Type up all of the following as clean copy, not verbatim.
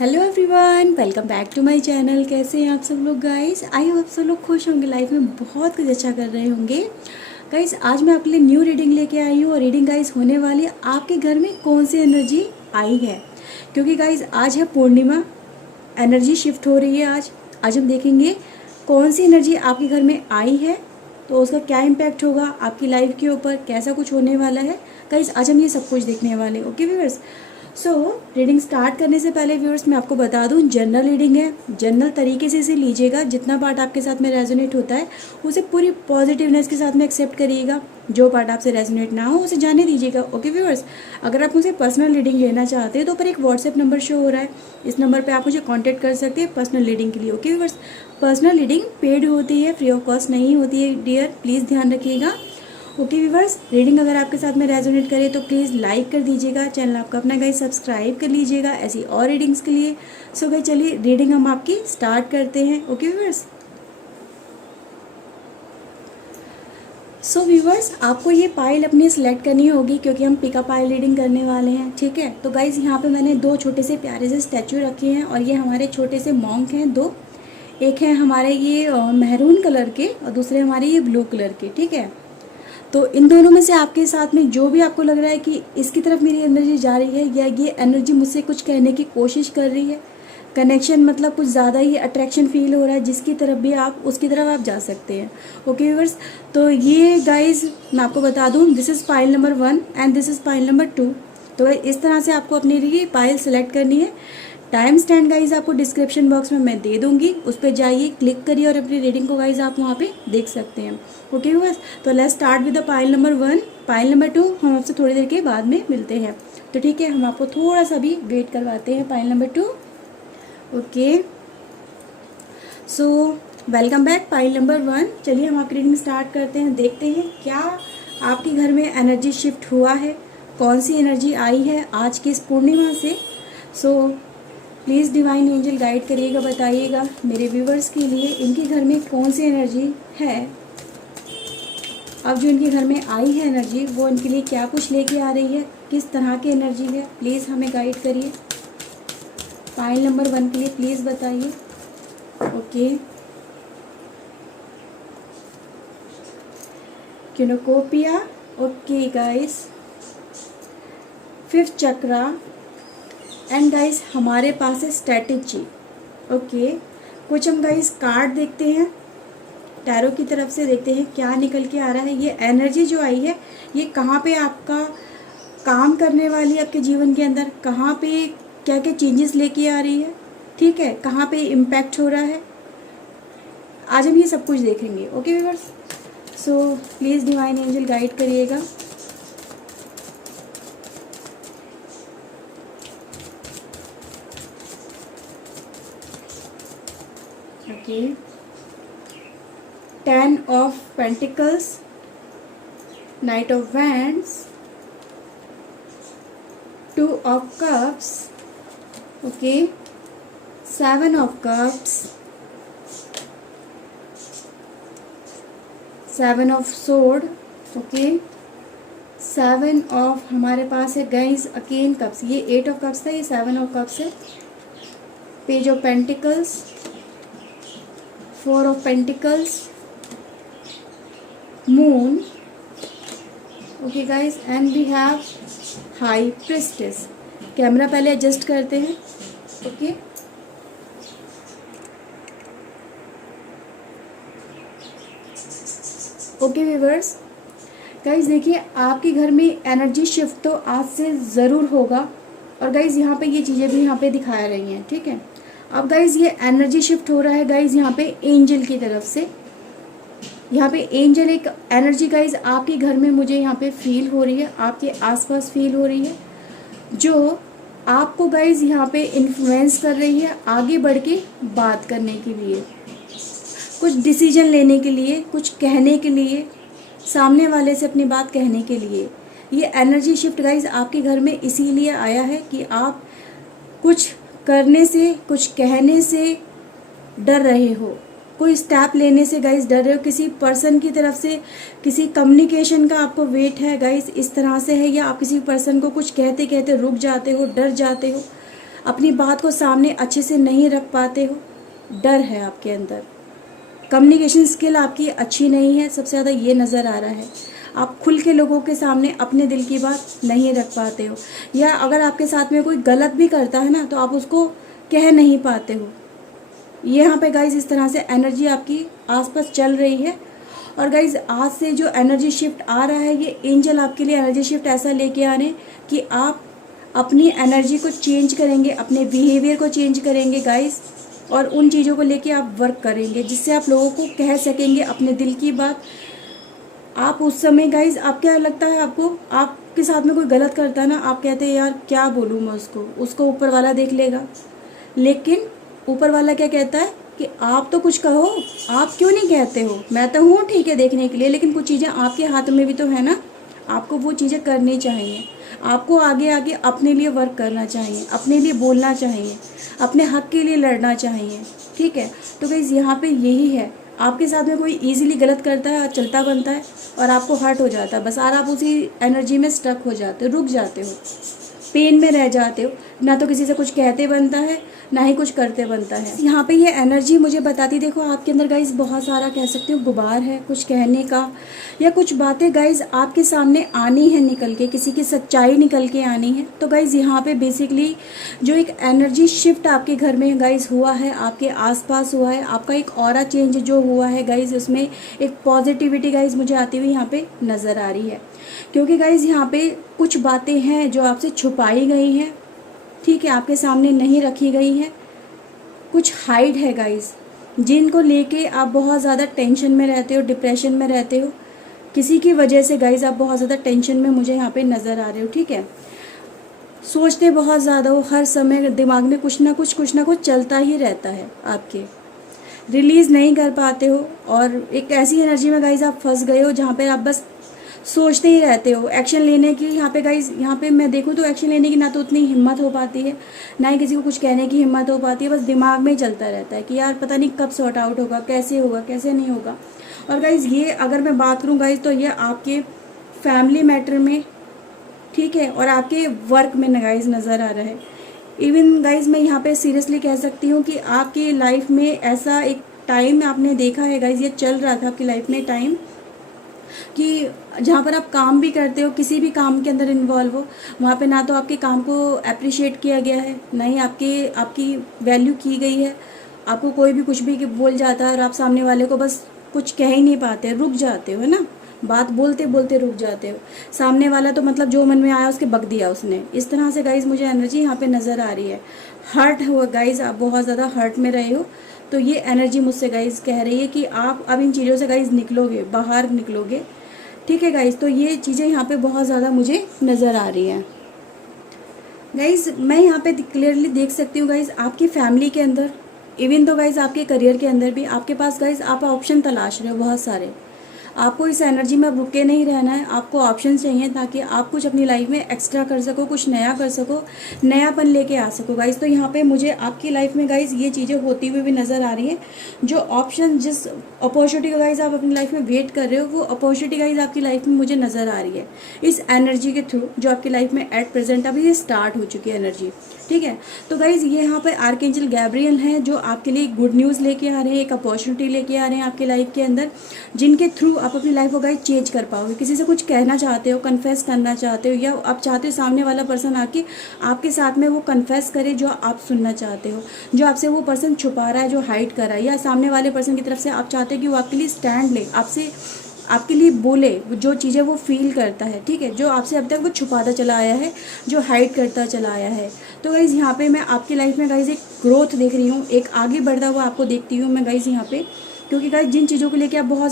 Hello everyone, welcome back to my channel. कैसे हैं आप सब लोग गाइस? आई होप सब लोग खुश होंगे, लाइफ में बहुत कुछ अच्छा कर रहे होंगे। गाइस आज मैं आपके लिए न्यू रीडिंग लेके आई हूँ और रीडिंग गाइस होने वाली है आपके घर में कौन सी एनर्जी आई है। क्योंकि गाइस आज है पूर्णिमा, एनर्जी शिफ्ट हो रही है। आज हम देखेंगे कौन सी एनर्जी आपके घर में आई है, तो उसका क्या इम्पैक्ट होगा आपकी लाइफ के ऊपर, कैसा कुछ होने वाला है। गाइस आज हम ये सब कुछ देखने वाले। Okay viewers, so reading start करने से पहले व्यूअर्स मैं आपको बता दूं, जनरल रीडिंग है, जनरल तरीके से इसे लीजिएगा। जितना पार्ट आपके साथ में रेजोनेट होता है उसे पूरी पॉजिटिवनेस के साथ में एक्सेप्ट करिएगा। जो पार्ट आपसे रेजोनेट ना हो उसे जाने दीजिएगा। ओके व्यूअर्स, अगर आप मुझे पर्सनल रीडिंग लेना चाहते हैं तो ऊपर एक व्हाट्सएप नंबर शो हो रहा है, इस नंबर पर आप मुझे कॉन्टैक्ट कर सकते हैं पर्सनल रीडिंग के लिए। Okay viewers, personal reading paid होती है, फ्री ऑफ कॉस्ट नहीं होती है डियर, प्लीज़ ध्यान रखिएगा। ओके व्यूअर्स, रीडिंग अगर आपके साथ में रेजोनेट करे तो प्लीज़ लाइक कर दीजिएगा, चैनल आपका अपना गाइस सब्सक्राइब कर लीजिएगा ऐसी और रीडिंग्स के लिए। सो गाइस चलिए रीडिंग हम आपकी स्टार्ट करते हैं। ओके व्यूअर्स, सो व्यूअर्स आपको ये पाइल अपनी सिलेक्ट करनी होगी क्योंकि हम पिका पाइल रीडिंग करने वाले हैं। ठीक है, तो गाइस यहाँ पे मैंने दो छोटे से प्यारे से स्टैचू रखे हैं और ये हमारे छोटे से मॉन्क हैं दो। एक है हमारे ये मेहरून कलर के और दूसरे हमारे ये ब्लू कलर के। ठीक है, तो इन दोनों में से आपके साथ में जो भी आपको लग रहा है कि इसकी तरफ मेरी एनर्जी जा रही है या ये एनर्जी मुझसे कुछ कहने की कोशिश कर रही है, कनेक्शन मतलब कुछ ज़्यादा ही अट्रैक्शन फील हो रहा है, जिसकी तरफ भी आप उसकी तरफ आप जा सकते हैं। ओके व्यूअर्स, तो ये गाइज मैं आपको बता दूं, this is pile number 1 and this is pile number 2। तो इस तरह से आपको अपने लिए पाइल सेलेक्ट करनी है। टाइम स्टैंड गाइज आपको डिस्क्रिप्शन बॉक्स में मैं दे दूंगी, उस पर जाइए, क्लिक करिए और अपनी रीडिंग को गाइज आप वहाँ पे देख सकते हैं। ओके व्यूअर्स, तो let's start with the pile number 1। Pile number 2 हम आपसे थोड़ी देर के बाद में मिलते हैं। तो ठीक है, हम आपको थोड़ा सा भी वेट करवाते हैं। Pile number 2। Okay, so welcome back pile number 1। चलिए हम आपकी रीडिंग स्टार्ट करते हैं, देखते हैं क्या आपके घर में एनर्जी शिफ्ट हुआ है, कौन सी एनर्जी आई है आज की इस पूर्णिमा से। सो प्लीज़ डिवाइन एंजल गाइड करिएगा, बताइएगा मेरे व्यूवर्स के लिए इनके घर में कौन सी एनर्जी है। अब जो इनके घर में आई है एनर्जी वो इनके लिए क्या कुछ लेके आ रही है, किस तरह की एनर्जी है, प्लीज़ हमें गाइड करिए। पाइल नंबर 1 के लिए प्लीज़ बताइए। Okay, cornucopia. Okay guys, 5th chakra and guys हमारे पास है स्ट्रेटेजी। ओके, कुछ हम गाइस कार्ड देखते हैं, टैरो की तरफ से देखते हैं क्या निकल के आ रहा है। ये एनर्जी जो आई है ये कहाँ पे आपका काम करने वाली है, आपके जीवन के अंदर कहाँ पे क्या क्या चेंजेस लेके आ रही है। ठीक है, कहाँ पे इम्पैक्ट हो रहा है, आज हम ये सब कुछ देखेंगे। Okay viewers, so please divine angel guide करिएगा। Okay, 10 of Pentacles, Knight of Wands, 2 of Cups, okay, 7 of Cups, 7 of Sword, okay, 7 of हमारे पास है गाइस अगेन कप्स, ये 8 of Cups था, ये 7 of Cups है। Page of pentacles, 4 of Pentacles, Moon, okay guys, and we have High Priestess। Camera पहले adjust करते हैं। ओके, ओके व्यूअर्स, गाइज देखिए आपके घर में एनर्जी शिफ्ट तो आज से ज़रूर होगा और गाइज यहाँ पे ये चीज़ें भी यहाँ पे दिखा रही हैं। ठीक है, अब गाइज ये एनर्जी शिफ्ट हो रहा है गाइज यहाँ पे एंजल की तरफ से। यहाँ पे एंजल एक एनर्जी गाइज आपके घर में मुझे यहाँ पे फील हो रही है, आपके आसपास फील हो रही है, जो आपको गाइज यहाँ पे इन्फ्लुएंस कर रही है आगे बढ़ के बात करने के लिए, कुछ डिसीजन लेने के लिए, कुछ कहने के लिए, सामने वाले से अपनी बात कहने के लिए। ये एनर्जी शिफ्ट गाइज आपके घर में इसीलिए आया है कि आप कुछ करने से, कुछ कहने से डर रहे हो, कोई स्टेप लेने से गाइस डर रहे हो, किसी पर्सन की तरफ से किसी कम्युनिकेशन का आपको वेट है गाइस, इस तरह से है, या आप किसी पर्सन को कुछ कहते कहते रुक जाते हो, डर जाते हो। अपनी बात को सामने अच्छे से नहीं रख पाते हो, डर है आपके अंदर, कम्युनिकेशन स्किल आपकी अच्छी नहीं है, सबसे ज़्यादा ये नज़र आ रहा है। आप खुल के लोगों के सामने अपने दिल की बात नहीं रख पाते हो, या अगर आपके साथ में कोई गलत भी करता है ना तो आप उसको कह नहीं पाते हो। यहाँ पे गाइज इस तरह से एनर्जी आपकी आसपास चल रही है। और गाइज आज से जो एनर्जी शिफ्ट आ रहा है, ये एंजल आपके लिए एनर्जी शिफ्ट ऐसा लेके आ रहे हैं कि आप अपनी एनर्जी को चेंज करेंगे, अपने बिहेवियर को चेंज करेंगे गाइज, और उन चीज़ों को लेके आप वर्क करेंगे जिससे आप लोगों को कह सकेंगे अपने दिल की बात। आप उस समय गाइज, आप क्या लगता है आपको, आपके साथ में कोई गलत करता है ना, आप कहते हैं यार क्या बोलूँ मैं उसको ऊपर वाला देख लेगा। लेकिन ऊपर वाला क्या कहता है कि आप तो कुछ कहो, आप क्यों नहीं कहते हो, मैं तो हूँ ठीक है देखने के लिए, लेकिन कुछ चीज़ें आपके हाथ में भी तो है ना, आपको वो चीज़ें करनी चाहिए। आपको आगे आगे अपने लिए वर्क करना चाहिए, अपने लिए बोलना चाहिए, अपने हक के लिए लड़ना चाहिए, ठीक है। तो गाइस यहाँ पे यही है, आपके साथ में कोई इजीली गलत करता है, चलता बनता है और आपको हर्ट हो जाता है बस, और आप उसी एनर्जी में स्टक हो जाते हो, रुक जाते हो, पेन में रह जाते हो, ना तो किसी से कुछ कहते बनता है ना ही कुछ करते बनता है। यहाँ पे ये एनर्जी मुझे बताती, देखो आपके अंदर गाइज बहुत सारा कह सकते हो गुबार है कुछ कहने का, या कुछ बातें गाइज आपके सामने आनी है निकल के, किसी की सच्चाई निकल के आनी है। तो गाइज यहाँ पे बेसिकली जो एक एनर्जी शिफ्ट आपके घर में गाइज हुआ है, आपके आसपास हुआ है, आपका एक ऑरा चेंज जो हुआ है गाइज, उसमें एक पॉजिटिविटी गाइज मुझे आती हुई यहाँ पे नज़र आ रही है। क्योंकि गाइज यहाँ पे कुछ बातें हैं जो आपसे छुपाई गई हैं, ठीक है, आपके सामने नहीं रखी गई है, कुछ हाइड है गाइस, जिनको लेके आप बहुत ज़्यादा टेंशन में रहते हो, डिप्रेशन में रहते हो, किसी की वजह से गाइस आप बहुत ज़्यादा टेंशन में मुझे यहाँ पे नज़र आ रहे हो, ठीक है। सोचते बहुत ज़्यादा हो, हर समय दिमाग में कुछ ना कुछ चलता ही रहता है, आपके रिलीज़ नहीं कर पाते हो, और एक ऐसी एनर्जी में गाइस आप फंस गए हो जहाँ पर आप बस सोचते ही रहते हो। एक्शन लेने की यहाँ पे गाइज, यहाँ पे मैं देखूँ तो एक्शन लेने की ना तो उतनी हिम्मत हो पाती है, ना ही किसी को कुछ कहने की हिम्मत हो पाती है, बस दिमाग में ही चलता रहता है कि यार पता नहीं कब सॉर्ट आउट होगा, कैसे नहीं होगा। और गाइज ये अगर मैं बात करूँ गाइज, तो ये आपके फैमिली मैटर में, ठीक है, और आपके वर्क में गाइज नज़र आ रहा है। इवन गाइज मैं यहाँ पे सीरियसली कह सकती हूँ कि आपकी लाइफ में ऐसा एक टाइम आपने देखा है गाइज, ये चल रहा था आपकी लाइफ में टाइम कि जहाँ पर आप काम भी करते हो, किसी भी काम के अंदर इन्वॉल्व हो, वहाँ पे ना तो आपके काम को अप्रिशिएट किया गया है, ना ही आपकी वैल्यू की गई है। आपको कोई भी कुछ भी बोल जाता है और आप सामने वाले को बस कुछ कह ही नहीं पाते, रुक जाते हो, है ना, बात बोलते बोलते रुक जाते हो। सामने वाला तो मतलब जो मन में आया उसके बक दिया उसने, इस तरह से गाइज मुझे एनर्जी यहाँ पे नज़र आ रही है। हर्ट हुआ गाइज, आप बहुत ज़्यादा हर्ट में रहे हो, तो ये एनर्जी मुझसे गाइज कह रही है कि आप अब इन चीज़ों से गाइज निकलोगे, बाहर निकलोगे, ठीक है गाइज। तो ये चीज़ें यहाँ पे बहुत ज़्यादा मुझे नज़र आ रही हैं गाइज। मैं यहाँ पे क्लियरली देख सकती हूँ गाइज, आपकी फैमिली के अंदर, इवन तो गाइज आपके करियर के अंदर भी आपके पास गाइज आप ऑप्शन तलाश रहे हो बहुत सारे। आपको इस एनर्जी में रुके नहीं रहना है, आपको ऑप्शन चाहिए ताकि आप कुछ अपनी लाइफ में एक्स्ट्रा कर सको, कुछ नया कर सको, नयापन लेके आ सको गाइज। तो यहाँ पे मुझे आपकी लाइफ में गाइज ये चीज़ें होती हुई भी नज़र आ रही हैं। जो ऑप्शन, जिस अपॉर्चुनिटी का गाइज आप अपनी लाइफ में वेट कर रहे हो, वो अपॉर्चुनिटी गाइज आपकी लाइफ में मुझे नज़र आ रही है इस एनर्जी के थ्रू, जो आपकी लाइफ में एट प्रेजेंट अभी ये स्टार्ट हो चुकी है एनर्जी, ठीक है। तो गाइज ये यहाँ पे आर्कएंजल गैब्रियल हैं जो आपके लिए गुड न्यूज़ लेके आ रहे हैं, एक अपॉर्चुनिटी लेके आ रहे हैं आपकी लाइफ के अंदर, जिनके थ्रू आप अपनी लाइफ को गाइज चेंज कर पाओगे। किसी से कुछ कहना चाहते हो, कन्फेस करना चाहते हो, या आप चाहते हो सामने वाला पर्सन आके आपके साथ में वो कन्फेस करे जो आप सुनना चाहते हो, जो आपसे वो पर्सन छुपा रहा है, जो हाइड कर रहा है, या सामने वाले पर्सन की तरफ से आप चाहते हो कि वो आपके लिए स्टैंड ले, आपके लिए बोले जो चीज़ें वो फील करता है, ठीक है, जो आपसे अब तक वो छुपाता चला आया है, जो हाइड करता चला आया है। तो गाइज़ यहाँ पे मैं आपकी लाइफ में गाइज़ एक ग्रोथ देख रही हूँ, एक आगे बढ़ता हुआ आपको देखती हूँ मैं गाइज़ यहाँ पे। क्योंकि गाइज़ जिन चीज़ों को लेके आप बहुत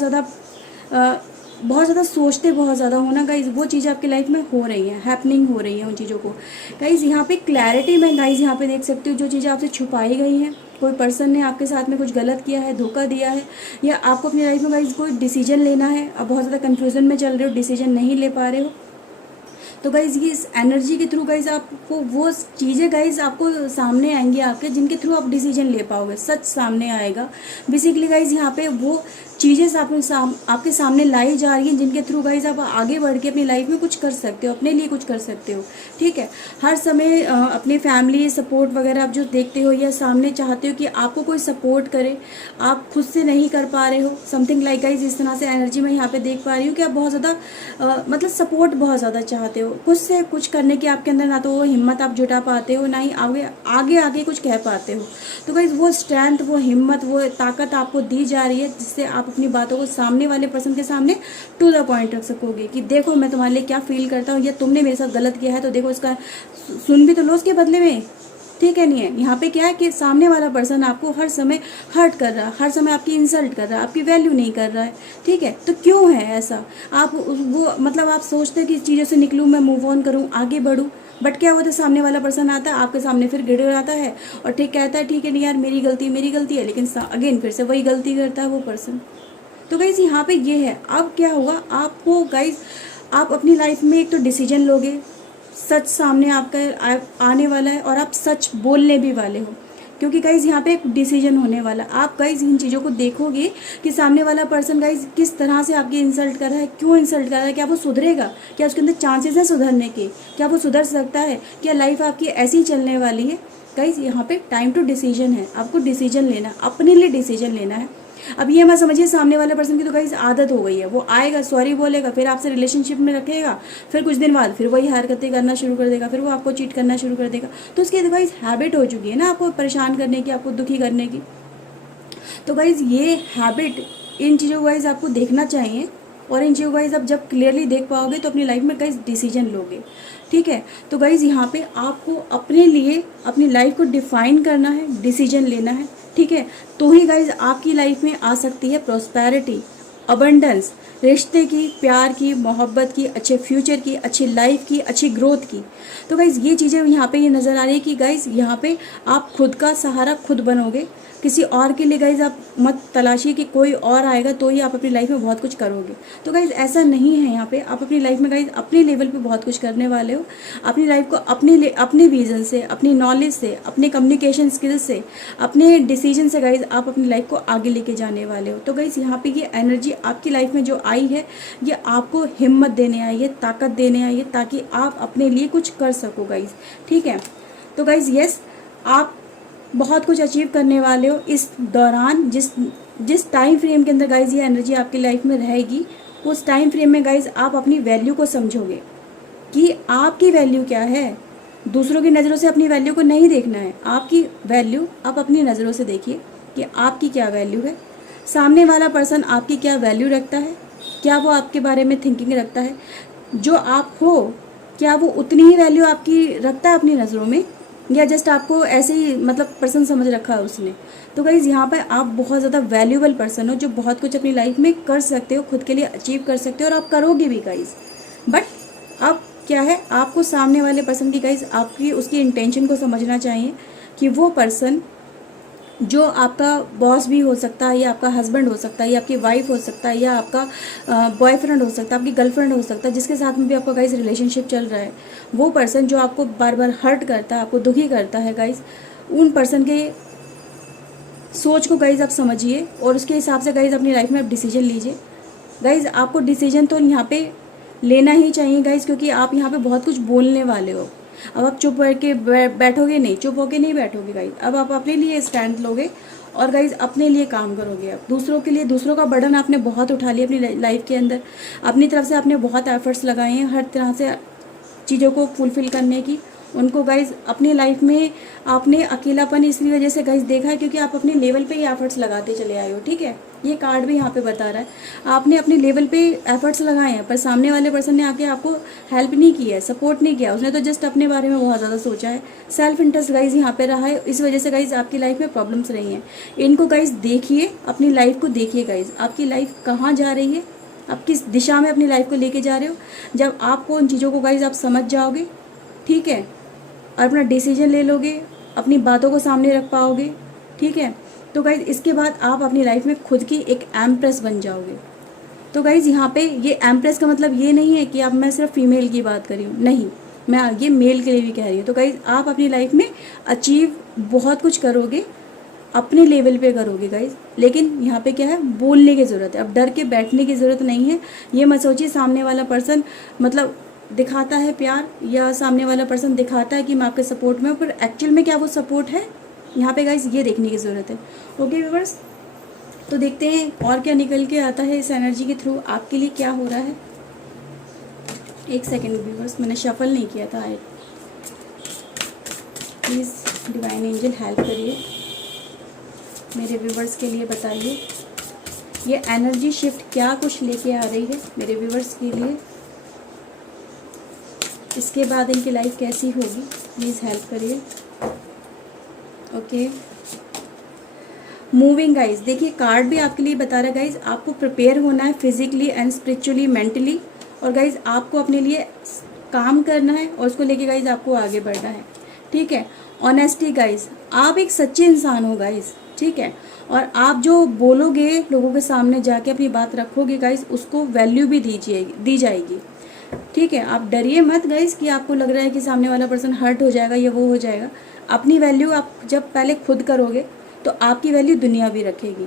ज़्यादा सोचते बहुत ज़्यादा हो ना गाइज़, वो चीज़ें आपकी लाइफ में हो रही हैं, हैपनिंग हो रही हैं उन चीज़ों को गाइज़। यहाँ पे क्लैरिटी में गाइज़ यहाँ पे देख सकती हूँ, जो चीज़ें आपसे छुपाई गई हैं, कोई पर्सन ने आपके साथ में कुछ गलत किया है, धोखा दिया है, या आपको अपनी लाइफ में गाइज कोई डिसीजन लेना है, आप बहुत ज़्यादा कन्फ्यूजन में चल रहे हो, डिसीजन नहीं ले पा रहे हो, तो गाइज ये इस एनर्जी के थ्रू गाइज आपको वो चीज़ें गाइज आपको सामने आएंगी आपके, जिनके थ्रू आप डिसीजन ले पाओगे, सच सामने आएगा। बेसिकली गाइज यहाँ पे वो चीज़ें आपके सामने लाई जा रही हैं, जिनके थ्रू गाइज आप आगे बढ़ के अपनी लाइफ में कुछ कर सकते हो, अपने लिए कुछ कर सकते हो। ठीक है, हर समय अपने फैमिली सपोर्ट वगैरह आप जो देखते हो या सामने चाहते हो कि आपको कोई सपोर्ट करे, आप खुद से नहीं कर पा रहे हो, समथिंग लाइक गाइज इस तरह से एनर्जी मैं यहाँ पे देख पा रही हूँ कि आप बहुत ज़्यादा मतलब सपोर्ट बहुत ज़्यादा चाहते हो, खुद से कुछ करने की आपके अंदर ना तो वो हिम्मत आप जुटा पाते हो, ना ही आगे कुछ कह पाते हो। तो गाइज वो स्ट्रेंथ, वो हिम्मत, वो ताकत आपको दी जा रही है, जिससे आप अपनी बातों को सामने वाले पर्सन के सामने टू द पॉइंट रख सकोगे कि देखो मैं तुम्हारे लिए क्या फील करता हूँ, या तुमने मेरे साथ गलत किया है तो देखो इसका सुन भी तो लो उसके बदले में। ठीक है, नहीं है यहाँ पे क्या है कि सामने वाला पर्सन आपको हर समय हर्ट कर रहा है, हर समय आपकी इंसल्ट कर रहा है, आपकी वैल्यू नहीं कर रहा है। ठीक है, तो क्यों है ऐसा? आप वो मतलब आप सोचते हैं कि इस चीज़ों से निकलूँ, मैं मूव ऑन करूँ, आगे बढ़ूँ, बट क्या होता है सामने वाला पर्सन आता है आपके सामने, फिर गिड़गिड़ाता है और ठीक कहता है ठीक है नहीं यार मेरी गलती है, लेकिन अगेन फिर से वही गलती करता है वो पर्सन। तो गाइज यहाँ पे ये है, अब क्या होगा आपको गाइज, आप अपनी लाइफ में एक तो डिसीजन लोगे, सच सामने आपका आने वाला है और आप सच बोलने भी वाले हो, क्योंकि गाइज यहाँ पे एक डिसीजन होने वाला। आप गाइज इन चीज़ों को देखोगे कि सामने वाला पर्सन गाइज किस तरह से आपकी इंसल्ट कर रहा है, क्यों इंसल्ट कर रहा है, क्या वो सुधरेगा, क्या उसके अंदर चांसेस हैं सुधरने के, क्या वो सुधर सकता है, क्या लाइफ आपकी ऐसी ही चलने वाली है। गाइज यहाँ पे टाइम टू डिसीजन है, आपको डिसीजन लेना, अपने लिए डिसीजन लेना है। अब ये मैं समझिए सामने वाले पर्सन की तो गाइस आदत हो गई है, वो आएगा सॉरी बोलेगा, फिर आपसे रिलेशनशिप में रखेगा, फिर कुछ दिन बाद फिर वही हरकतें करना शुरू कर देगा, फिर वो आपको चीट करना शुरू कर देगा। तो उसकी तो गाइस हैबिट हो चुकी है ना आपको परेशान करने की, आपको दुखी करने की। तो गाइस ये हैबिट, इन चीज़ों को गाइस आपको देखना चाहिए, और इन चीज़ों को गाइस आप जब क्लियरली देख पाओगे तो अपनी लाइफ में गाइस डिसीजन लोगे। ठीक है, तो गाइस यहाँ पे आपको अपने लिए अपनी लाइफ को डिफाइन करना है, डिसीजन लेना है। ठीक है, तो ही गाइज आपकी लाइफ में आ सकती है प्रॉस्पेरिटी, अबंडेंस, रिश्ते की, प्यार की, मोहब्बत की, अच्छे फ्यूचर की, अच्छी लाइफ की, अच्छी ग्रोथ की। तो गाइज ये चीज़ें यहाँ पे ये नज़र आ रही है कि गाइज यहाँ पे आप खुद का सहारा खुद बनोगे, किसी और के लिए गाइज आप मत तलाशिए कि कोई और आएगा तो ही आप अपनी लाइफ में बहुत कुछ करोगे। तो गाइज ऐसा नहीं है, यहाँ पे आप अपनी लाइफ में गाइज अपने लेवल पे बहुत कुछ करने वाले हो। अपनी लाइफ को अपने विजन से, अपनी नॉलेज से, अपने कम्युनिकेशन स्किल्स से, अपने डिसीजन से गाइज आप अपनी लाइफ को आगे लेके जाने वाले हो। तो गाइज यहाँ पे ये एनर्जी आपकी लाइफ में जो आई है, ये आपको हिम्मत देने आई है, ताकत देने आई है, ताकि आप अपने लिए कुछ कर सको गाइज। ठीक है, तो गाइज यस, आप बहुत कुछ अचीव करने वाले हो इस दौरान, जिस टाइम फ्रेम के अंदर गाइज ये एनर्जी आपकी लाइफ में रहेगी, उस टाइम फ्रेम में गाइज आप अपनी वैल्यू को समझोगे कि आपकी वैल्यू क्या है। दूसरों की नज़रों से अपनी वैल्यू को नहीं देखना है, आपकी वैल्यू आप अपनी नज़रों से देखिए कि आपकी क्या वैल्यू है, सामने वाला पर्सन आपकी क्या वैल्यू रखता है, क्या वो आपके बारे में थिंकिंग रखता है, जो आप हो क्या वो उतनी ही वैल्यू आपकी रखता है अपनी नज़रों में, या जस्ट आपको ऐसे ही मतलब पर्सन समझ रखा है उसने। तो गाइज यहाँ पर आप बहुत ज़्यादा वैल्यूबल पर्सन हो, जो बहुत कुछ अपनी लाइफ में कर सकते हो, खुद के लिए अचीव कर सकते हो, और आप करोगे भी गाइज। बट अब क्या है, आपको सामने वाले पर्सन की गाइज आपकी उसकी इंटेंशन को समझना चाहिए कि वो पर्सन जो आपका बॉस भी हो सकता है, या आपका हस्बैंड हो सकता है, या आपकी वाइफ हो सकता है, या आपका बॉयफ्रेंड हो सकता है, आपकी गर्लफ्रेंड हो सकता है, जिसके साथ में भी आपका गाइज रिलेशनशिप चल रहा है, वो पर्सन जो आपको बार बार हर्ट करता है, आपको दुखी करता है गाइज, उन पर्सन के सोच को गाइज आप समझिए और उसके हिसाब से गाइज अपनी लाइफ में आप डिसीजन लीजिए। गाइज आपको डिसीजन तो यहाँ पे लेना ही चाहिए गाइज, क्योंकि आप यहाँ पे बहुत कुछ बोलने वाले हो। अब आप चुप करके बैठोगे नहीं, चुप होके नहीं बैठोगे गाइज, अब आप अपने लिए स्टैंड लोगे और गाइज अपने लिए काम करोगे। अब दूसरों के लिए, दूसरों का बर्डन आपने बहुत उठा लिया अपनी लाइफ के अंदर, अपनी तरफ से आपने बहुत एफर्ट्स लगाए हैं हर तरह से चीज़ों को फुलफ़िल करने की, उनको गाइज अपनी लाइफ में आपने अकेलापन इसलिए वजह से गाइज देखा है क्योंकि आप अपने लेवल पे ही एफर्ट्स लगाते चले आए हो। ठीक है, ये कार्ड भी यहाँ पे बता रहा है आपने अपने लेवल पे एफर्ट्स लगाए हैं, पर सामने वाले पर्सन ने आके आपको हेल्प नहीं किया है, सपोर्ट नहीं किया, उसने तो जस्ट अपने बारे में बहुत ज़्यादा सोचा है। सेल्फ इंटरेस्ट गाइज यहाँ पे रहा है, इस वजह से गाइज आपकी लाइफ में प्रॉब्लम्स रही हैं। इनको गाइज देखिए, अपनी लाइफ को देखिए गाइज, आपकी लाइफ कहाँ जा रही है, आप किस दिशा में अपनी लाइफ को लेके जा रहे हो। जब आपको उन चीज़ों को गाइज आप समझ जाओगे, ठीक है, और अपना डिसीजन ले लोगे, अपनी बातों को सामने रख पाओगे, ठीक है, तो गाइज इसके बाद आप अपनी लाइफ में खुद की एक एम्प्रेस बन जाओगे। तो गाइज़ यहाँ पे ये एम्प्रेस का मतलब ये नहीं है कि अब मैं सिर्फ फीमेल की बात कर रही हूँ, नहीं, मैं ये मेल के लिए भी कह रही हूँ। तो गाइज़ आप अपनी लाइफ में अचीव बहुत कुछ करोगे, अपने लेवल पे करोगे गाइज, लेकिन यहाँ पे क्या है, बोलने की ज़रूरत है। अब डर के बैठने की ज़रूरत नहीं है। ये मत सोचिए सामने वाला पर्सन मतलब दिखाता है प्यार, या सामने वाला पर्सन दिखाता है कि मैं आपके सपोर्ट में हूँ, पर एक्चुअल में क्या वो सपोर्ट है, यहाँ पे गाइज ये देखने की ज़रूरत है। ओके व्यूअर्स, तो देखते हैं और क्या निकल के आता है इस एनर्जी के थ्रू, आपके लिए क्या हो रहा है। एक सेकेंड व्यूअर्स, मैंने शफल नहीं किया था। प्लीज़ डिवाइन एंजल हेल्प करिए, मेरे व्यूवर्स के लिए बताइए ये एनर्जी शिफ्ट क्या कुछ लेके आ रही है मेरे व्यूवर्स के लिए, इसके बाद इनकी लाइफ कैसी होगी, प्लीज़ हेल्प करिए। ओके, मूविंग गाइज, देखिए कार्ड भी आपके लिए बता रहा है गाइज, आपको प्रिपेयर होना है फिजिकली एंड स्पिरिचुअली, मेंटली, और गाइज आपको अपने लिए काम करना है और उसको लेके गाइज आपको आगे बढ़ना है, ठीक है। ऑनेस्टी गाइज, आप एक सच्चे इंसान हो गाइज, ठीक है, और आप जो बोलोगे लोगों के सामने जाके अपनी बात रखोगे गाइज, उसको वैल्यू भी दी जाएगी, ठीक है। आप डरिए मत गाइज कि आपको लग रहा है कि सामने वाला पर्सन हर्ट हो जाएगा या वो हो जाएगा। अपनी वैल्यू आप जब पहले खुद करोगे तो आपकी वैल्यू दुनिया भी रखेगी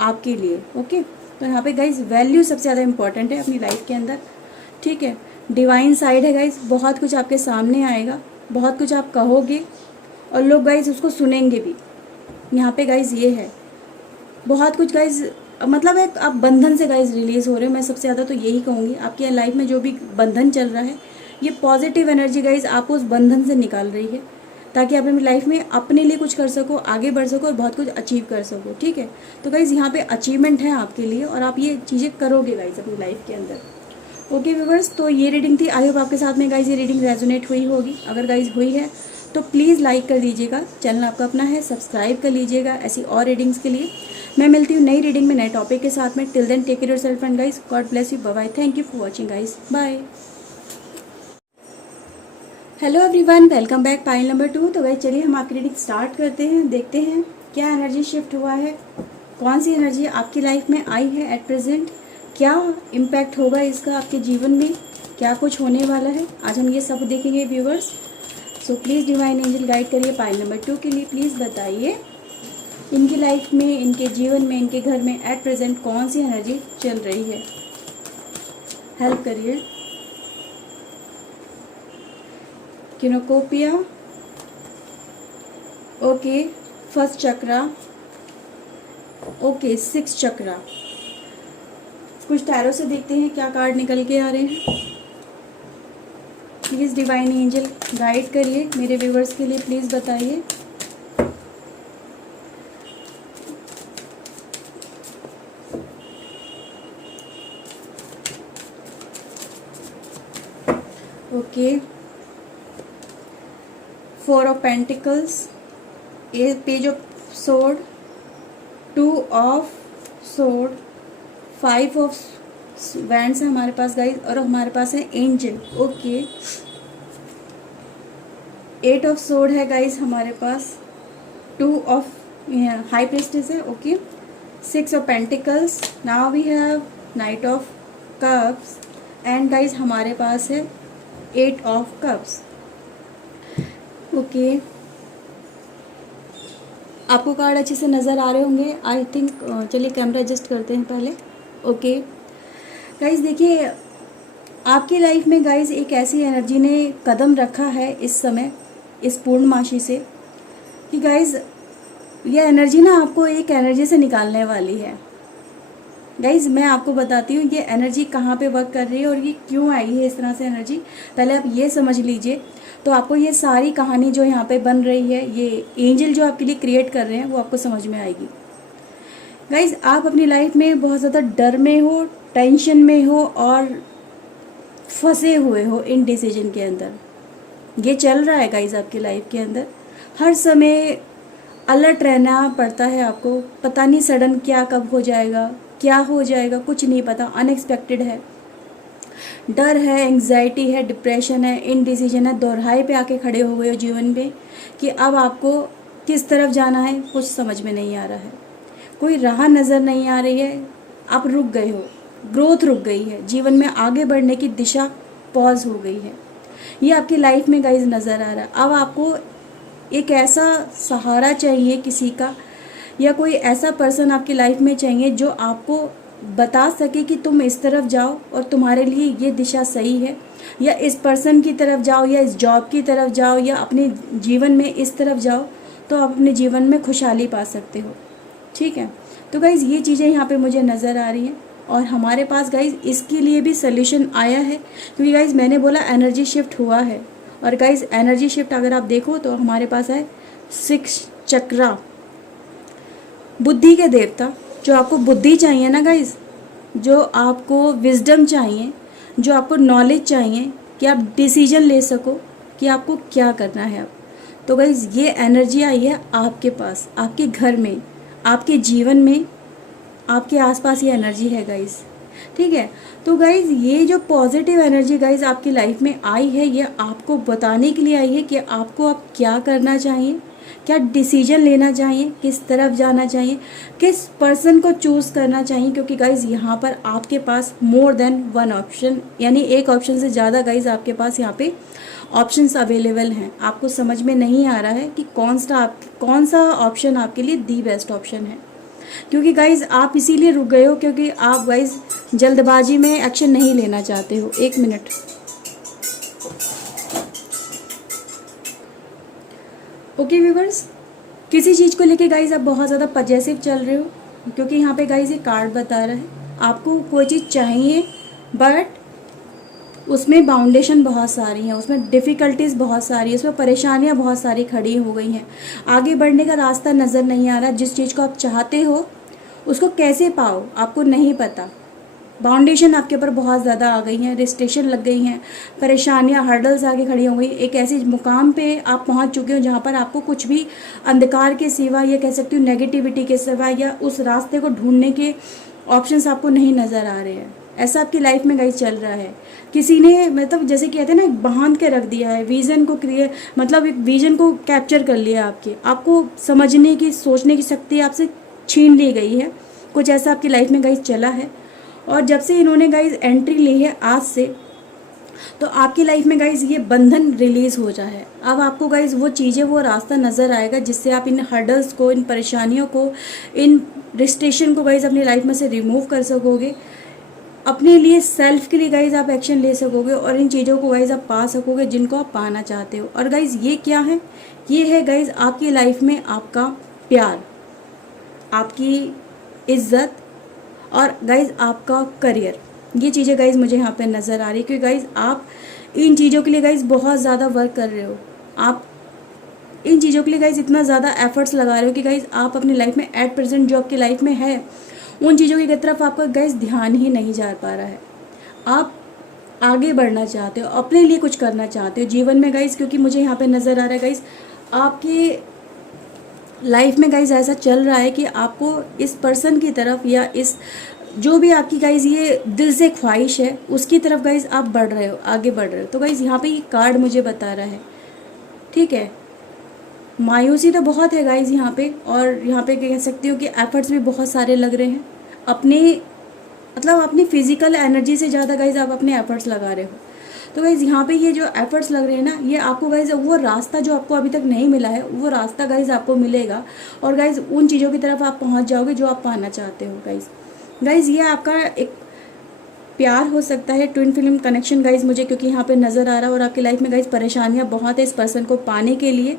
आपके लिए। ओके, तो यहाँ पे गाइज वैल्यू सबसे ज़्यादा इंपॉर्टेंट है अपनी लाइफ के अंदर, ठीक है। डिवाइन साइड है गाइज, बहुत कुछ आपके सामने आएगा, बहुत कुछ आप कहोगे और लोग गाइज उसको सुनेंगे भी। यहाँ पे गाइज ये है, बहुत कुछ गाइज, मतलब एक आप बंधन से गाइज रिलीज हो रहे हो। मैं सबसे ज़्यादा तो यही कहूँगी, आपकी लाइफ में जो भी बंधन चल रहा है, ये पॉजिटिव एनर्जी गाइज आपको उस बंधन से निकाल रही है, ताकि आप अपनी लाइफ में अपने लिए कुछ कर सको, आगे बढ़ सको और बहुत कुछ अचीव कर सको, ठीक है। तो गाइज यहाँ पे अचीवमेंट है आपके लिए और आप ये चीज़ें करोगे गाइज अपनी लाइफ के अंदर। ओके व्यूअर्स, तो ये रीडिंग थी, आई होप आपके साथ में गाइज ये रीडिंग रेजोनेट हुई होगी। अगर गाइज हुई है तो प्लीज़ लाइक कर दीजिएगा, चैनल आपका अपना है, सब्सक्राइब कर लीजिएगा ऐसी और रीडिंग्स के लिए। मैं मिलती हूँ नई रीडिंग में नए टॉपिक के साथ में। Till then take care yourself and guys, God bless you, bye bye, thank you for watching guys, bye. Hello everyone, welcome back pile number 2। तो गाइज चलिए हम आपकी रीडिंग स्टार्ट करते हैं, देखते हैं क्या एनर्जी शिफ्ट हुआ है, कौन सी एनर्जी आपकी लाइफ में आई है एट प्रेजेंट, क्या इम्पैक्ट होगा इसका आपके जीवन में, क्या कुछ होने वाला है, आज हम ये सब देखेंगे viewers. So please divine angel guide करिए पाइल नंबर 2 के लिए। प्लीज़ बताइए इनकी लाइफ में, इनके जीवन में, इनके घर में एट प्रेजेंट कौन सी एनर्जी चल रही है, हेल्प करिए। किनोकोपिया, ओके, फर्स्ट चक्रा, ओके, 6 चक्रा। कुछ टैरो से देखते हैं क्या कार्ड निकल के आ रहे हैं। प्लीज़ डिवाइन एंजल गाइड करिए मेरे व्यूवर्स के लिए, प्लीज़ बताइए। Okay, 4 of pentacles, page of sword, 2 of sword, 5 of wands है हमारे पास गाइस, और हमारे पास है एंजल। ओके, 8 ऑफ सोर्ड है गाइस हमारे पास, 2 ऑफ हाई प्रीस्टेस है। Okay, 6 of pentacles, now we have knight of cups and guys हमारे पास है 8 ऑफ कप्स। ओके, आपको कार्ड अच्छे से नज़र आ रहे होंगे आई थिंक। चलिए कैमरा एडजस्ट करते हैं पहले। ओके गाइस, देखिए आपकी लाइफ में गाइस एक ऐसी एनर्जी ने कदम रखा है इस समय, इस पूर्णमासी से, कि गाइस ये एनर्जी ना आपको एक एनर्जी से निकालने वाली है। गाइज मैं आपको बताती हूँ ये एनर्जी कहाँ पे वर्क कर रही है और ये क्यों आई है इस तरह से एनर्जी, पहले आप ये समझ लीजिए, तो आपको ये सारी कहानी जो यहाँ पे बन रही है, ये एंजल जो आपके लिए क्रिएट कर रहे हैं, वो आपको समझ में आएगी। गाइज आप अपनी लाइफ में बहुत ज़्यादा डर में हो, टेंशन में हो और फंसे हुए हो इन डिसीजन के अंदर। ये चल रहा है गाइज आपकी लाइफ के अंदर, हर समय अलर्ट रहना पड़ता है आपको, पता नहीं सडन क्या कब हो जाएगा, क्या हो जाएगा, कुछ नहीं पता, अनएक्सपेक्टेड है, डर है, एंग्जाइटी है, डिप्रेशन है, इनडिसीजन है, दोहराए पे आके खड़े हो गए हो जीवन में कि अब आपको किस तरफ जाना है कुछ समझ में नहीं आ रहा है, कोई राह नज़र नहीं आ रही है, आप रुक गए हो। ग्रोथ रुक गई है, जीवन में आगे बढ़ने की दिशा पॉज हो गई है। ये आपकी लाइफ में गाइज नज़र आ रहा है। अब आपको एक ऐसा सहारा चाहिए किसी का, या कोई ऐसा पर्सन आपकी लाइफ में चाहिए जो आपको बता सके कि तुम इस तरफ जाओ और तुम्हारे लिए ये दिशा सही है, या इस पर्सन की तरफ जाओ, या इस जॉब की तरफ जाओ, या अपने जीवन में इस तरफ जाओ तो आप अपने जीवन में खुशहाली पा सकते हो। ठीक है, तो गाइज़ ये चीज़ें यहाँ पे मुझे नज़र आ रही हैं, और हमारे पास गाइज़ इसके लिए भी सल्यूशन आया है, क्योंकि गाइज़ मैंने बोला एनर्जी शिफ्ट हुआ है। और गाइज़ एनर्जी शिफ्ट अगर आप देखो तो हमारे पास है 6 चक्रा, बुद्धि के देवता। जो आपको बुद्धि चाहिए ना गाइज़, जो आपको विजडम चाहिए, जो आपको नॉलेज चाहिए कि आप डिसीजन ले सको कि आपको क्या करना है अब, तो गाइज़ ये एनर्जी आई है आपके पास, आपके घर में, आपके जीवन में, आपके आसपास ये एनर्जी है गाइज़। ठीक है, तो गाइज़ ये जो पॉजिटिव एनर्जी गाइज़ आपकी लाइफ में आई है, ये आपको बताने के लिए आई है कि आपको अब क्या करना चाहिए, क्या डिसीजन लेना चाहिए, किस तरफ जाना चाहिए, किस पर्सन को चूज़ करना चाहिए। क्योंकि गाइज़ यहाँ पर आपके पास मोर देन वन ऑप्शन, यानी एक ऑप्शन से ज़्यादा गाइज़ आपके पास यहाँ पे ऑप्शंस अवेलेबल हैं। आपको समझ में नहीं आ रहा है कि कौन सा ऑप्शन आपके लिए दी बेस्ट ऑप्शन है, क्योंकि गाइज़ आप इसीलिए रुक गए हो क्योंकि आप गाइज़ जल्दबाजी में एक्शन नहीं लेना चाहते हो। 1 मिनट। ओके व्यूवर्स, किसी चीज़ को लेके गाइज़ आप बहुत ज़्यादा पजेसिव चल रहे हो, क्योंकि यहाँ पे गाइज़ ये कार्ड बता रहा है आपको कोई चीज़ चाहिए, बट उसमें बाउंडेशन बहुत सारी हैं, उसमें डिफ़िकल्टीज़ बहुत सारी है, उसमें परेशानियाँ बहुत सारी खड़ी हो गई हैं, आगे बढ़ने का रास्ता नज़र नहीं आ रहा। जिस चीज़ को आप चाहते हो उसको कैसे पाओ आपको नहीं पता। बाउंडेशन आपके ऊपर बहुत ज़्यादा आ गई हैं, रिस्ट्रिक्शन लग गई हैं, परेशानियाँ, हर्डल्स आगे खड़ी हो गई। एक ऐसी मुकाम पे आप पहुंच चुके हो जहाँ पर आपको कुछ भी अंधकार के सिवा, या कह सकती हूँ नेगेटिविटी के सिवा, या उस रास्ते को ढूंढने के ऑप्शंस आपको नहीं नज़र आ रहे हैं। ऐसा आपकी लाइफ में गाइस चल रहा है। किसी ने मतलब जैसे कहते हैं ना, बांध के रख दिया है, विज़न को मतलब एक विज़न को कैप्चर कर लिया आपको समझने की, सोचने की शक्ति आपसे छीन ली गई है। कुछ ऐसा आपकी लाइफ में गाइस चला है, और जब से इन्होंने गाइस एंट्री ली है आज से, तो आपकी लाइफ में गाइस ये बंधन रिलीज़ हो जा है। अब आपको गाइस वो चीज़ें, वो रास्ता नज़र आएगा जिससे आप इन हर्डल्स को, इन परेशानियों को, इन रिस्ट्रिक्शन को गाइस अपनी लाइफ में से रिमूव कर सकोगे। अपने लिए, सेल्फ के लिए गाइज आप एक्शन ले सकोगे, और इन चीज़ों को गाइज आप पा सकोगे जिनको आप पाना चाहते हो। और गाइज ये क्या है? ये है गाइज आपकी लाइफ में आपका प्यार, आपकी इज्जत, और गाइज आपका करियर। ये चीज़ें गाइज मुझे यहाँ पे नज़र आ रही है, क्योंकि गाइज आप इन चीज़ों के लिए गाइज बहुत ज़्यादा वर्क कर रहे हो। आप इन चीज़ों के लिए गाइज इतना ज़्यादा एफर्ट्स लगा रहे हो कि गाइज आप अपनी लाइफ में एट प्रेजेंट जो आपकी लाइफ में है, उन चीज़ों की तरफ आपका गाइज ध्यान ही नहीं जा पा रहा है। आप आगे बढ़ना चाहते हो, अपने लिए कुछ करना चाहते हो जीवन में गाइज, क्योंकि मुझे यहाँ पे नज़र आ रहा है गाइज आपकी लाइफ में गाइज ऐसा चल रहा है कि आपको इस पर्सन की तरफ, या इस जो भी आपकी गाइज ये दिल से ख्वाहिश है, उसकी तरफ गाइज आप बढ़ रहे हो, आगे बढ़ रहे हो। तो गाइज यहाँ पे ये कार्ड मुझे बता रहा है, ठीक है, मायूसी तो बहुत है गाइज यहाँ पे, और यहाँ पे कह सकती हूँ कि एफर्ट्स भी बहुत सारे लग रहे हैं। अपनी फिजिकल एनर्जी से ज़्यादा गाइज आप अपने एफर्ट्स लगा रहे हो। तो गाइज यहाँ पे ये जो एफर्ट्स लग रहे हैं ना, ये आपको गाइज वो रास्ता जो आपको अभी तक नहीं मिला है, वो रास्ता गाइज आपको मिलेगा, और गाइज उन चीज़ों की तरफ आप पहुँच जाओगे जो आप पाना चाहते हो। गाइज ये आपका एक प्यार हो सकता है, ट्विन फिल्म कनेक्शन गाइज मुझे क्योंकि यहाँ पे नज़र आ रहा है। और आपकी लाइफ में गाइज परेशानियाँ बहुत है इस पर्सन को पाने के लिए,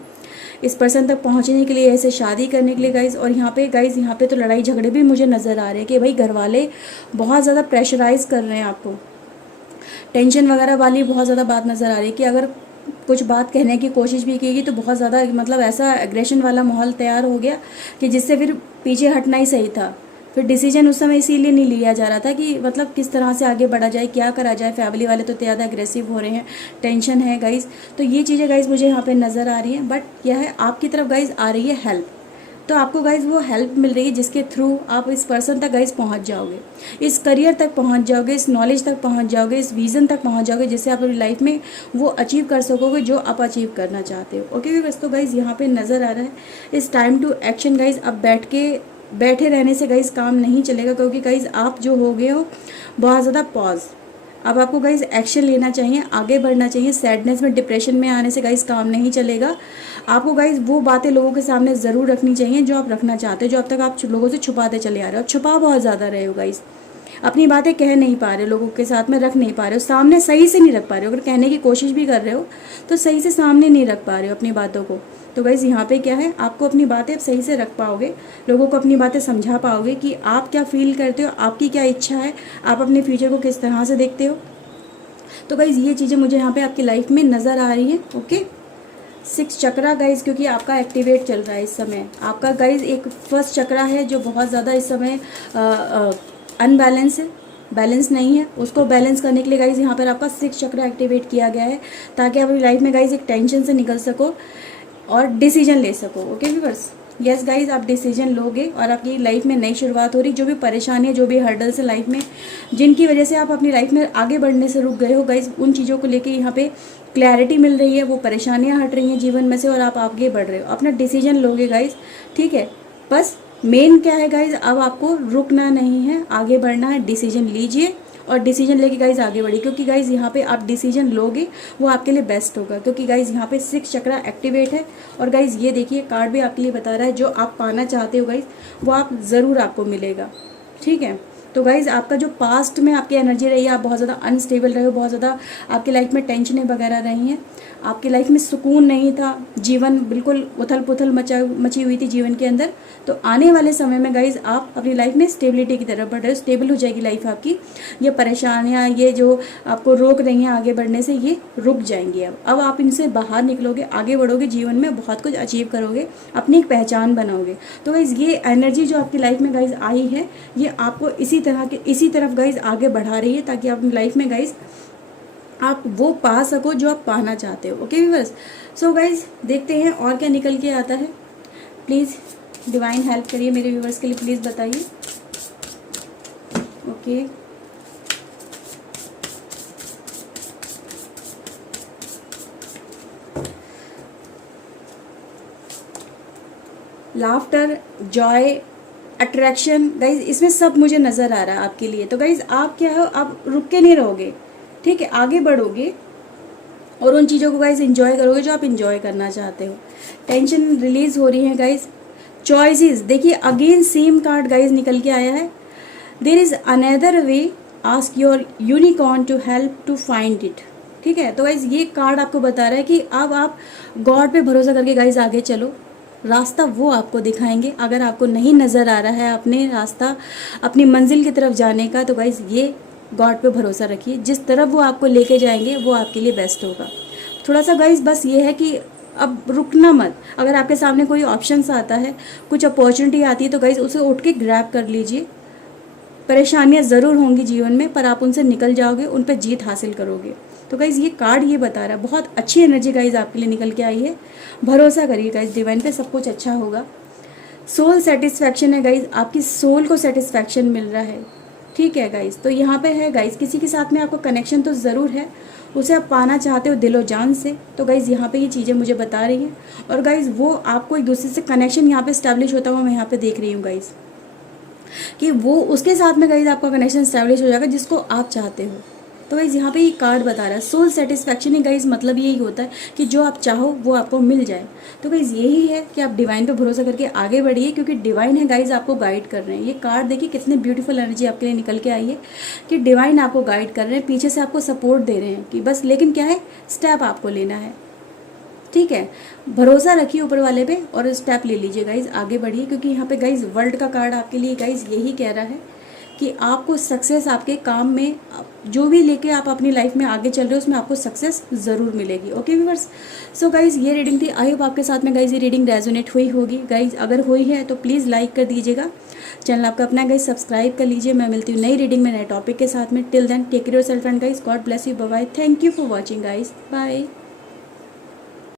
इस पर्सन तक पहुंचने के लिए, ऐसे शादी करने के लिए गाइज। और यहाँ पे गाइज यहाँ पे तो लड़ाई झगड़े भी मुझे नज़र आ रहे हैं कि भाई घर वाले बहुत ज़्यादा प्रेशराइज़ कर रहे हैं आपको, टेंशन वगैरह वाली बहुत ज़्यादा बात नज़र आ रही है कि अगर कुछ बात कहने की कोशिश भी की गई तो बहुत ज़्यादा मतलब ऐसा एग्रेशन वाला माहौल तैयार हो गया कि जिससे फिर पीछे हटना ही सही था। फिर डिसीजन उस समय इसीलिए नहीं लिया जा रहा था कि मतलब किस तरह से आगे बढ़ा जाए, क्या करा जाए। फैमिली वाले तो ज़्यादा एग्रेसिव हो रहे हैं, टेंशन है गाइज़। तो ये चीज़ें गाइज़ मुझे यहाँ पे नज़र आ रही हैं, बट यह है आपकी तरफ गाइज़ आ रही है हेल्प। तो आपको गाइज़ वो हेल्प मिल रही है जिसके थ्रू आप इस पर्सन तक गाइज़ पहुँच जाओगे, इस करियर तक पहुँच जाओगे, इस नॉलेज तक पहुँच जाओगे, इस विज़न तक पहुँच जाओगे, जिससे आप अपनी लाइफ में वो अचीव कर सकोगे जो आप अचीव करना चाहते हो। ओके बस, तो गाइज़ यहाँ पे नज़र आ रहा है इस टाइम टू एक्शन गाइज़। अब बैठ के बैठे रहने से गाइज काम नहीं चलेगा, क्योंकि गाइज आप जो हो गए हो बहुत ज़्यादा पॉज। अब आपको गाइज एक्शन लेना चाहिए, आगे बढ़ना चाहिए। सैडनेस में, डिप्रेशन में आने से गाइज काम नहीं चलेगा। आपको गाइज वो बातें लोगों के सामने ज़रूर रखनी चाहिए जो आप रखना चाहते हो, जो अब तक आप लोगों से छुपाते चले आ रहे हो। छुपा बहुत ज़्यादा रहे हो गाइज, अपनी बातें कह नहीं पा रहे हो, लोगों के साथ में रख नहीं पा रहे हो, सामने सही से नहीं रख पा रहे हो। अगर कहने की कोशिश भी कर रहे हो तो सही से सामने नहीं रख पा रहे हो अपनी बातों को। तो गाइज यहाँ पे क्या है, आपको अपनी बातें अब सही से रख पाओगे, लोगों को अपनी बातें समझा पाओगे कि आप क्या फील करते हो, आपकी क्या इच्छा है, आप अपने फ्यूचर को किस तरह से देखते हो। तो गाइज ये चीज़ें मुझे यहाँ पे आपकी लाइफ में नज़र आ रही हैं। ओके, 6 चक्रा गाइज, क्योंकि आपका एक्टिवेट चल रहा है इस समय। आपका गाइज एक फर्स्ट चक्रा है जो बहुत ज़्यादा इस समय अनबैलेंस है, बैलेंस नहीं है। उसको बैलेंस करने के लिए गाइज यहाँ पर आपका 6 चक्रा एक्टिवेट किया गया है, ताकि आप अपनी लाइफ में गाइज एक टेंशन से निकल सको और डिसीजन ले सको। ओके व्यूअर्स, यस गाइज, आप डिसीजन लोगे और आपकी लाइफ में नई शुरुआत हो रही। जो भी परेशानी है, जो भी हर्डल्स है लाइफ में, जिनकी वजह से आप अपनी लाइफ में आगे बढ़ने से रुक गए हो गाइज, उन चीज़ों को लेके यहाँ पे क्लैरिटी मिल रही है, वो परेशानियाँ हट रही हैं जीवन में से और आप आगे बढ़ रहे हो, अपना डिसीजन लोगे गाइज। ठीक है, बस मेन क्या है गाइज, अब आपको रुकना नहीं है, आगे बढ़ना है। डिसीजन लीजिए और डिसीजन लेके गाइज आगे बढ़िए, क्योंकि गाइज यहाँ पे आप डिसीजन लोगे वो आपके लिए बेस्ट होगा, क्योंकि गाइज यहाँ पे 6 चक्रा एक्टिवेट है। और गाइज ये देखिए, कार्ड भी आपके लिए बता रहा है जो आप पाना चाहते हो गाइज वो आप ज़रूर आपको मिलेगा। ठीक है, तो गाइज आपका जो पास्ट में आपकी एनर्जी रही है, आप बहुत ज़्यादा अनस्टेबल रहे हो, बहुत ज़्यादा आपकी लाइफ में टेंशनें वगैरह रही हैं, आपकी लाइफ में सुकून नहीं था, जीवन बिल्कुल उथल पुथल मची हुई थी जीवन के अंदर। तो आने वाले समय में गाइज आप अपनी लाइफ में स्टेबिलिटी की तरफ बढ़ रहे हो, स्टेबल हो जाएगी लाइफ आपकी। ये परेशानियाँ, ये जो आपको रोक रही हैं आगे बढ़ने से, ये रुक जाएंगी। अब आप इनसे बाहर निकलोगे, आगे बढ़ोगे, जीवन में बहुत कुछ अचीव करोगे, अपनी एक पहचान बनाओगे। तो गाइज ये एनर्जी जो आपकी लाइफ में गाइज आई है, ये आपको इसी तरफ गाइज आगे बढ़ा रही है, ताकि आप अपनी लाइफ में गाइज आप वो पा सको जो आप पाना चाहते हो। ओके व्यूअर्स, सो गाइज देखते हैं और क्या निकल के आता है। प्लीज़ डिवाइन हेल्प करिए मेरे व्यूअर्स के लिए, प्लीज़ बताइए। Okay, laughter, Joy, attraction guys, इसमें सब मुझे नज़र आ रहा है आपके लिए। तो गाइज आप क्या हो, आप रुक के नहीं रहोगे, ठीक है, आगे बढ़ोगे और उन चीज़ों को गाइज एंजॉय करोगे जो आप एंजॉय करना चाहते हो। टेंशन रिलीज हो रही है गाइज। चॉइसेस देखिए, अगेन सेम कार्ड गाइज निकल के आया है। There is another way, ask your unicorn to help to find it. ठीक है, तो गाइज ये कार्ड आपको बता रहा है कि अब आप गॉड पे भरोसा करके गाइज आगे चलो, रास्ता वो आपको दिखाएंगे। अगर आपको नहीं नज़र आ रहा है अपने रास्ता, अपनी मंजिल की तरफ जाने का, तो गाइज ये गॉड पे भरोसा रखिए, जिस तरफ वो आपको लेके जाएंगे वो आपके लिए बेस्ट होगा। थोड़ा सा गाइज बस ये है कि अब रुकना मत। अगर आपके सामने कोई ऑप्शंस आता है, कुछ अपॉर्चुनिटी आती है, तो गाइज उसे उठ के ग्रैब कर लीजिए। परेशानियां ज़रूर होंगी जीवन में, पर आप उनसे निकल जाओगे, उन पर जीत हासिल करोगे। तो गाइज ये कार्ड ये बता रहा है, बहुत अच्छी एनर्जी गाइज आपके लिए निकल के आई है। भरोसा करिए गाइज डिवाइन पे, सब कुछ अच्छा होगा। सोल सेटिस्फैक्शन है गाइज, आपकी सोल को सेटिस्फैक्शन मिल रहा है। ठीक है गाइज, तो यहाँ पे है गाइज, किसी के साथ में आपको कनेक्शन तो ज़रूर है, उसे आप पाना चाहते हो दिलो जान से। तो गाइज यहाँ पे ये चीज़ें मुझे बता रही हैं, और गाइज वो आपको एक दूसरे से कनेक्शन यहाँ पे स्टैब्लिश होता हुआ मैं यहाँ पे देख रही हूँ गाइज, कि वो उसके साथ में गाइज आपका कनेक्शन स्टैब्लिश हो जाएगा जिसको आप चाहते हो। तो गाइज यहाँ पे ये कार्ड बता रहा है सोल सेटिस्फैक्शन है गाइज, मतलब यही होता है कि जो आप चाहो वो आपको मिल जाए। तो गाइज यही है कि आप डिवाइन पे भरोसा करके आगे बढ़िए, क्योंकि डिवाइन है गाइज आपको गाइड कर रहे हैं। ये कार्ड देखिए कितने ब्यूटीफुल एनर्जी आपके लिए निकल के आई है, कि डिवाइन आपको गाइड कर रहे हैं, पीछे से आपको सपोर्ट दे रहे हैं, कि बस लेकिन क्या है, स्टेप आपको लेना है। ठीक है, भरोसा रखिए ऊपर वाले पे और स्टेप ले लीजिए गाइज, आगे बढ़िए। क्योंकि यहाँ पे गाइज वर्ल्ड का कार्ड आपके लिए गाइज यही कह रहा है कि आपको सक्सेस आपके काम में, जो भी लेके आप अपनी लाइफ में आगे चल रहे हो, उसमें आपको सक्सेस ज़रूर मिलेगी। ओके व्यूअर्स, सो गाइज ये रीडिंग थी। आई होप आपके साथ में गाइज ये रीडिंग रेजोनेट हुई होगी गाइज। अगर हुई है तो प्लीज़ लाइक कर दीजिएगा, चैनल आपका अपना गाइज सब्सक्राइब कर लीजिए। मैं मिलती हूँ नई रीडिंग में, नए टॉपिक के साथ में। Till then take care yourself and guys, God bless you, bye bye. Thank you for watching guys, bye.